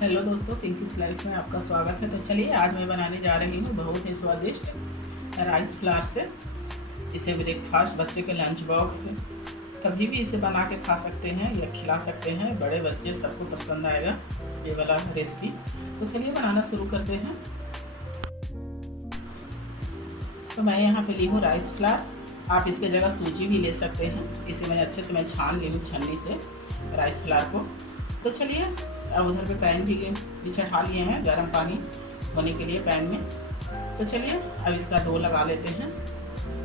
Hello दोस्तों, पिंकीस life में आपका स्वागत है। तो चलिए आज मैं बनाने जा रही हूँ बहुत ही स्वादिष्ट राइस फ्लावर से। इसे ब्रेकफास्ट, बच्चे के लंच बॉक्स, कभी भी इसे बना के खा सकते हैं या खिला सकते हैं। बड़े बच्चे सबको पसंद आएगा ये वाला रेसिपी। तो चलिए बनाना शुरू करते हैं। तो मैं यहाँ पे ली हूँ राइस फ्लावर। आप इसके जगह सूजी भी ले सकते हैं। इसे मैं अच्छे से छान ली हूँ छन्नी से राइस फ्लावर को। तो चलिए अब उधर पे पैन भी चढ़ा लिए हैं गर्म पानी होने के लिए पैन में। तो चलिए अब इसका डो लगा लेते हैं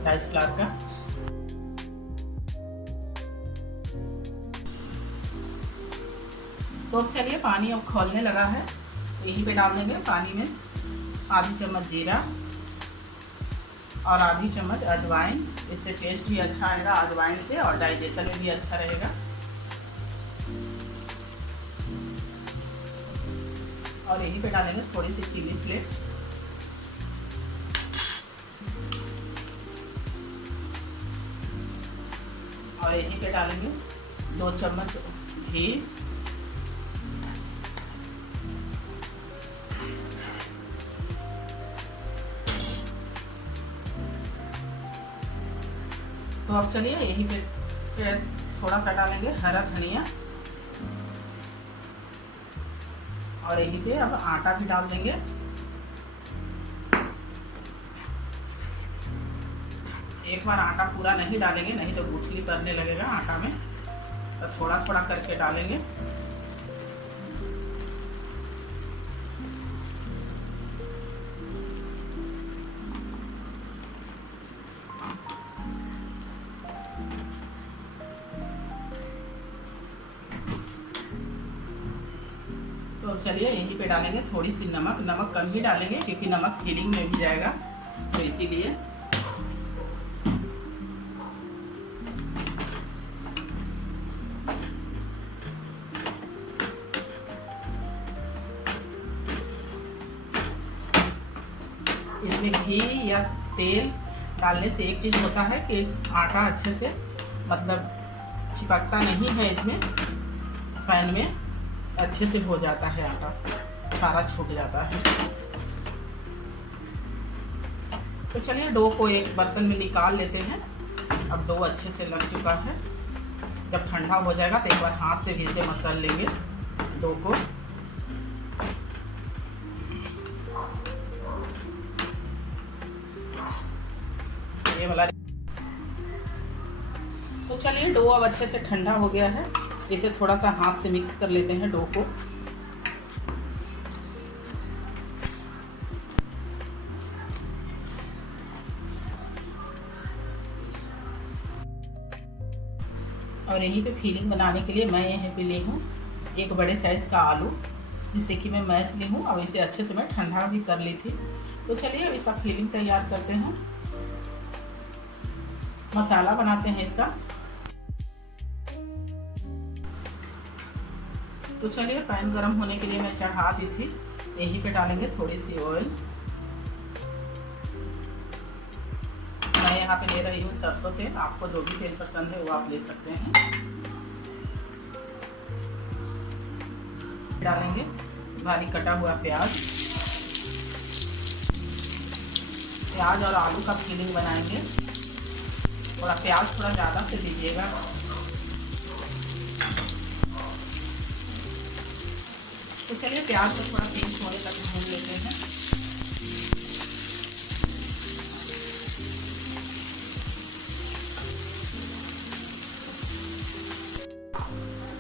राइस फ्लावर का। तो अब चलिए पानी अब खौलने लगा है, तो यहीं पे डाल देंगे पानी में आधी चम्मच जीरा और आधी चम्मच अजवाइन। इससे टेस्ट भी अच्छा आएगा अजवाइन से, और डाइजेशन में भी अच्छा रहेगा। और यहीं पे डालेंगे थोड़ी सी चिली फ्लेक्स और यहीं पे डालेंगे 2 चम्मच घी। तो अब चलिए यहीं पे फिर थोड़ा सा डालेंगे हरा धनिया, और यहीं पे अब आटा भी डाल देंगे। एक बार आटा पूरा नहीं डालेंगे, नहीं तो गुठली करने लगेगा आटा में। तो थोड़ा थोड़ा करके डालेंगे। तो अब चलिए यहीं पे डालेंगे थोड़ी सी नमक कम ही डालेंगे क्योंकि नमक फीलिंग में भी जाएगा, तो इसीलिए। इसमें घी या तेल डालने से एक चीज़ होता है कि आटा अच्छे से चिपकता नहीं है इसमें। पैन में अच्छे से हो जाता है, आटा सारा छूट जाता है। तो चलिए डो को एक बर्तन में निकाल लेते हैं। अब डो अच्छे से लग चुका है। जब ठंडा हो जाएगा तो एक बार हाथ से भी इसे मसल लेंगे डो को। ये वाला। तो चलिए डो अब अच्छे से ठंडा हो गया है। इसे थोड़ा सा हाथ से मिक्स कर लेते हैं डो को। और यहीं पे फीलिंग बनाने के लिए मैं यहाँ पे ली हूँ एक बड़े साइज का आलू, जिससे कि मैं मैश ली हूँ और इसे अच्छे से मैं ठंडा भी कर ली थी। तो चलिए अब इसका फीलिंग तैयार करते हैं। मसाला बनाते हैं इसका। तो चलिए पैन गरम होने के लिए मैं चढ़ा दी थी। यहीं पे डालेंगे थोड़ी सी ऑयल। मैं यहाँ पे ले रही हूँ सरसों तेल। आपको जो भी तेल पसंद है वो आप ले सकते हैं। डालेंगे बारीक कटा हुआ प्याज और आलू का फीलिंग बनाएंगे। थोड़ा प्याज थोड़ा ज़्यादा से दीजिएगा। तो चलिए प्याज को थोड़ा पिंच होने तक भून लेते हैं।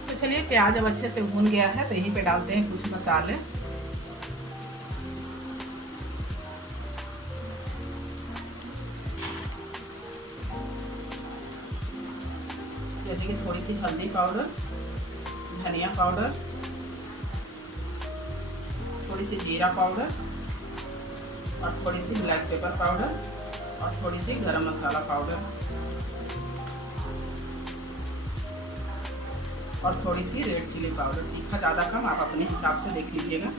तो चलिए प्याज अब अच्छे से भून गया है, तो यहीं पे डालते हैं कुछ मसाले। जैसे कि थोड़ी सी हल्दी पाउडर, धनिया पाउडर, थोड़ी सी जीरा पाउडर और थोड़ी सी ब्लैक पेपर पाउडर और थोड़ी सी गरम मसाला पाउडर और थोड़ी सी रेड चिली पाउडर। तीखा ज़्यादा कम आप अपने हिसाब से देख लीजिएगा।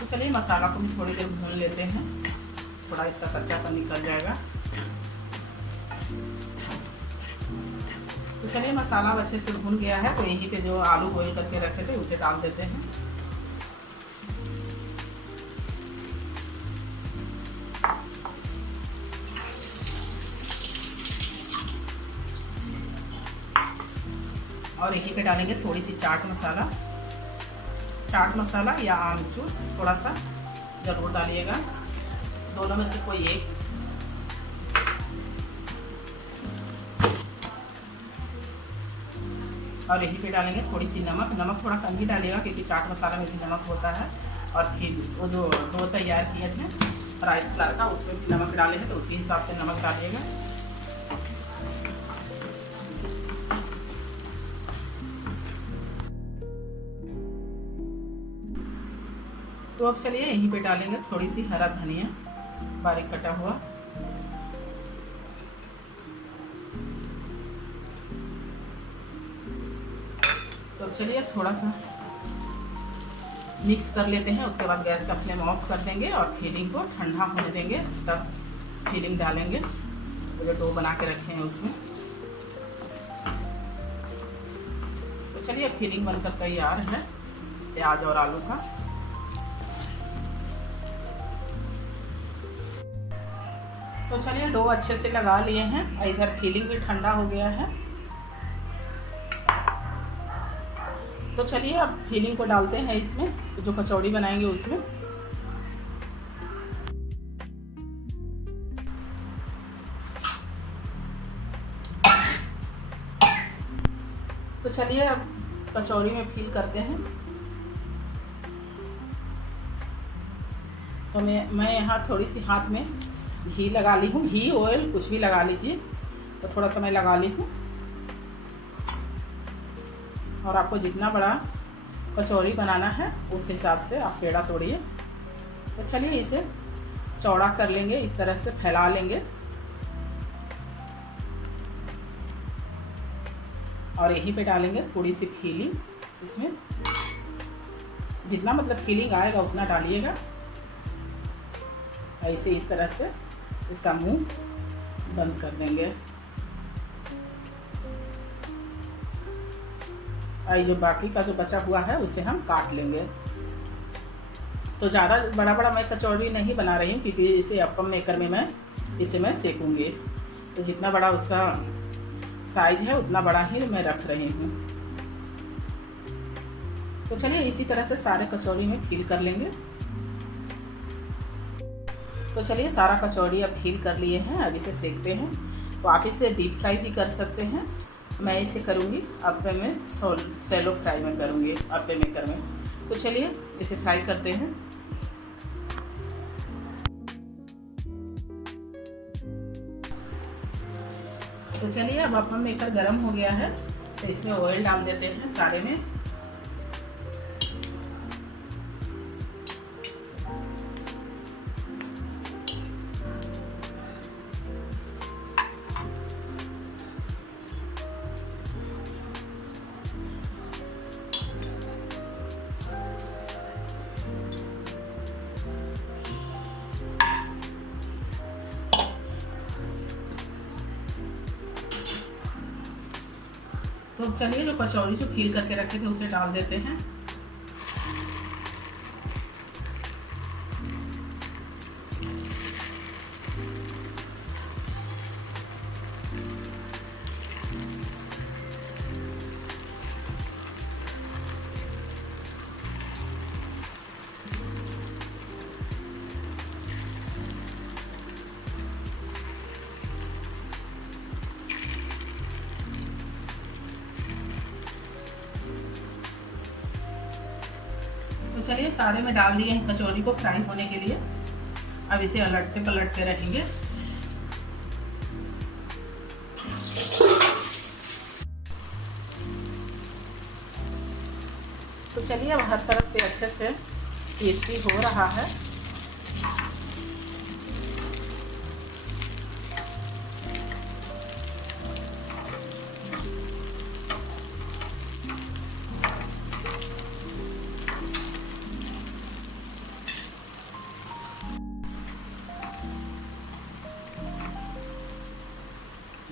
तो चलिए मसाला को भी थोड़ी देर भून लेते हैं, थोड़ा इसका कच्चापन निकल जाएगा। तो चलिए मसाला अच्छे से भून गया है, तो यहीं पे जो आलू बॉईल करके रखे थे उसे डाल देते हैं। और यहीं पे डालेंगे थोड़ी सी चाट मसाला या आमचूर, थोड़ा सा ज़रूर डालिएगा, दोनों में से कोई एक। और यहीं पे डालेंगे थोड़ी सी नमक थोड़ा कम ही डालिएगा क्योंकि चाट मसाला में भी नमक होता है। और फिर वो जो डो तैयार किए थे राइस फ्लावर का, उसमें भी नमक डाले हैं, तो उसी हिसाब से नमक डालिएगा। तो अब चलिए यहीं पे डालेंगे थोड़ी सी हरा धनिया बारीक कटा हुआ। तो चलिए थोड़ा सा मिक्स कर लेते हैं, उसके बाद गैस का फ्लेम ऑफ कर देंगे और फिलिंग को ठंडा होने देंगे, तब फिलिंग डालेंगे जो डो बना के रखे हैं उसमें। तो चलिए फिलिंग बनकर तैयार है प्याज और आलू का। तो चलिए डो अच्छे से लगा लिए हैं, इधर फिलिंग भी ठंडा हो गया है। तो चलिए अब फिलिंग को डालते हैं इसमें, तो जो कचौड़ी बनाएंगे उसमें। तो चलिए अब कचौड़ी में फिल करते हैं। तो मैं यहाँ थोड़ी सी हाथ में घी लगा ली हूँ, घी ऑयल कुछ भी लगा लीजिए। तो थोड़ा सा मैं लगा ली हूँ, और आपको जितना बड़ा कचौरी बनाना है उस हिसाब से आप पेड़ा तोड़िए। तो चलिए इसे चौड़ा कर लेंगे, इस तरह से फैला लेंगे। और यहीं पे डालेंगे थोड़ी सी फिलिंग, इसमें जितना मतलब फिलिंग आएगा उतना डालिएगा। ऐसे इस तरह से इसका मुंह बंद कर देंगे। जो बाकी का जो बचा हुआ है उसे हम काट लेंगे। तो ज़्यादा बड़ा मैं कचौड़ी नहीं बना रही हूँ क्योंकि इसे अप्पम मेकर में इसे मैं सेकूंगी। तो जितना बड़ा उसका साइज है उतना बड़ा ही मैं रख रही हूँ। तो चलिए इसी तरह से सारे कचौड़ी में फिल कर लेंगे। तो चलिए सारा कचौड़ी अब फिल कर लिए हैं, अब इसे सेकते हैं। तो आप इसे डीप फ्राई भी कर सकते हैं, मैं इसे करूँगी अप्पे में सैलो फ्राई में करूँगी अप्पे मेकर में। तो चलिए इसे फ्राई करते हैं। तो चलिए अब अप्पम मेकर गरम हो गया है, तो इसमें ऑयल डाल देते हैं सारे में। तो चलिए जो कचौड़ी जो फिल करके रखे थे उसे डाल देते हैं। तो चलिए सारे में डाल दिए हैं कचौरी को फ्राई होने के लिए। अब इसे अलटते पलटते रहेंगे। तो चलिए अब हर तरफ से अच्छे से क्रिस्पी हो रहा है।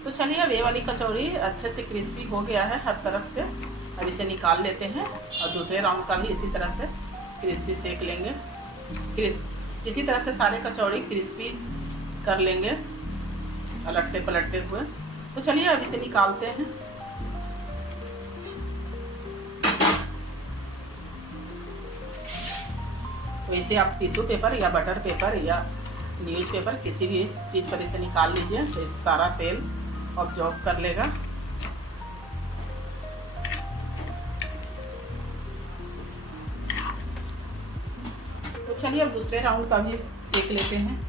तो चलिए अब ये वाली कचौड़ी अच्छे से क्रिस्पी हो गया है हर तरफ से। अब इसे निकाल लेते हैं और दूसरे राउंड का भी इसी तरह से क्रिस्पी सेक लेंगे। इसी तरह से सारे कचौड़ी क्रिस्पी कर लेंगे पलटते पलटते हुए। तो चलिए अब इसे निकालते हैं। तो इसे आप टिश्यू पेपर या बटर पेपर या न्यूज पेपर किसी भी चीज़ पर इसे निकाल लीजिए, तो सारा तेल ऑब्जॉर्ब कर लेगा। तो चलिए अब दूसरे राउंड का भी सेक लेते हैं।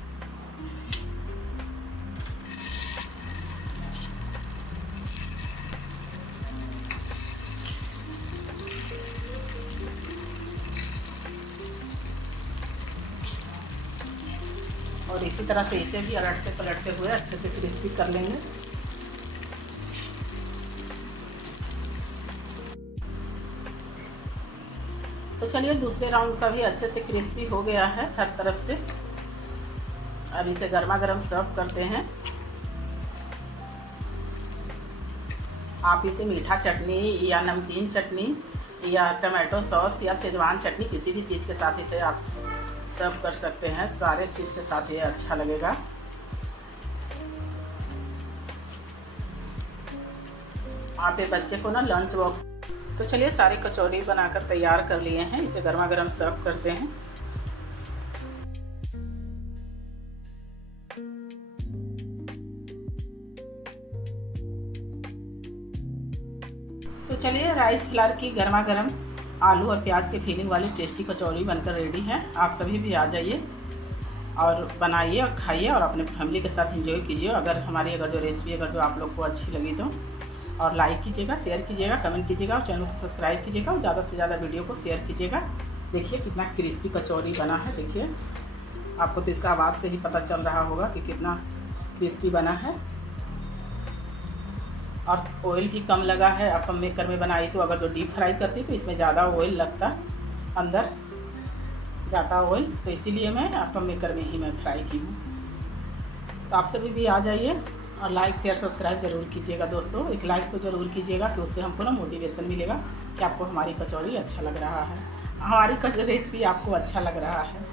और इसी तरह से इसे भी अलटते पलटते हुए अच्छे से क्रिस्पी कर लेंगे। तो चलिए दूसरे राउंड का भी अच्छे से क्रिस्पी हो गया है हर तरफ से। अब इसे गर्मा गर्म सर्व करते हैं। आप इसे मीठा चटनी या नमकीन चटनी या टमाटो सॉस या शेजवान चटनी किसी भी चीज़ के साथ इसे आप सर्व कर सकते हैं। सारे चीज़ के साथ ये अच्छा लगेगा। आप ये बच्चे को ना लंच बॉक्स। तो चलिए सारी कचौड़ी बनाकर तैयार कर लिए हैं, इसे गर्मा गर्म सर्व करते हैं। तो चलिए राइस फ्लावर की गर्मा गर्म आलू और प्याज के फीलिंग वाली टेस्टी कचौड़ी बनकर रेडी है। आप सभी भी आ जाइए और बनाइए और खाइए और अपने फैमिली के साथ एंजॉय कीजिए। अगर जो रेसिपी जो आप लोग को अच्छी लगी तो और लाइक कीजिएगा, शेयर कीजिएगा, कमेंट कीजिएगा और चैनल को सब्सक्राइब कीजिएगा और ज़्यादा से ज़्यादा वीडियो को शेयर कीजिएगा। देखिए कितना क्रिस्पी कचौड़ी बना है। देखिए आपको तो इसका आवाज़ से ही पता चल रहा होगा कि कितना क्रिस्पी बना है। और ऑयल भी कम लगा है। अप्पम मेकर में बनाई तो अगर जो डीप फ्राई करती तो इसमें ज़्यादा ऑयल लगता, अंदर जाता ऑयल, तो इसीलिए मैं अप्पम मेकर में ही मैं फ्राई की हूँ। तो आप सभी भी आ जाइए और लाइक शेयर सब्सक्राइब ज़रूर कीजिएगा दोस्तों। एक लाइक तो ज़रूर कीजिएगा कि उससे हमको ना मोटिवेशन मिलेगा कि आपको हमारी कचौड़ी अच्छा लग रहा है, हमारी रेसिपी आपको अच्छा लग रहा है।